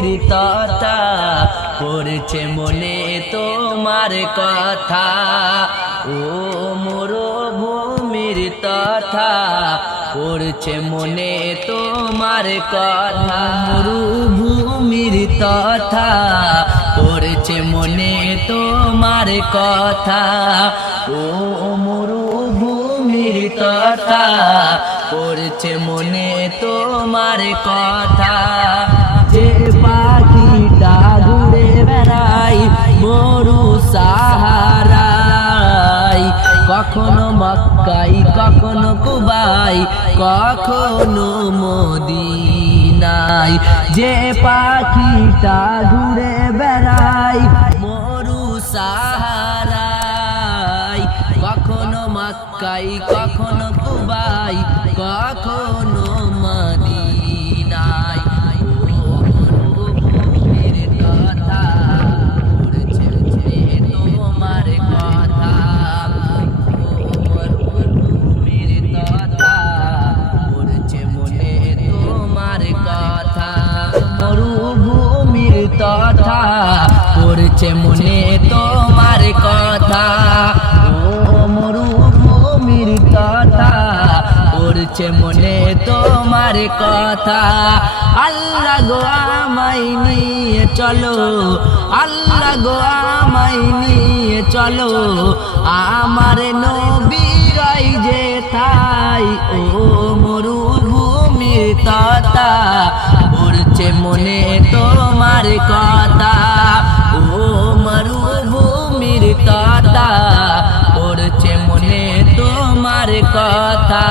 মরুভূমির তথা পড়ছে মনে তোমার কথা। ও মরুভূমির তথা পড়ছে মনে তোমার কথা। মরুভূমির তথা পড়ছে মনে তোমার কথা। ও মরুভূমির তথা পড়ছে মনে তোমার কথা। যে পাখিটা ঘুরে বেড়াই মরু সাহারাই, কখনো মক্কাই কখনো কুবাই কখনো মদিনায়। যে পাখিটা ঘুরে বেড়াই মরু সাহারাই, কখনো মক্কাই কখনো কুবাই কখনো মদিনায়। মরুভূমির তথা পড়ছে মনে তোমার কথা। মরুভূমির তথা পড়ছে মনে তোমার কথা। মরুভূমির তথা পড়ছে মনে তোমার কথা। ও মরুভূমির তথা পড়ছে মনে তোমার কথা। আল্লাহ গো আমায় নিয়ে চলো, আল্লাহ গো আমায় নিয়ে চলো, আমার নবীর যে তাই। ও মরুভূমির তথা পড়ছে মনে তোমার কথা। ও মরুভূমির তথা পড়ছে মনে তোমার কথা।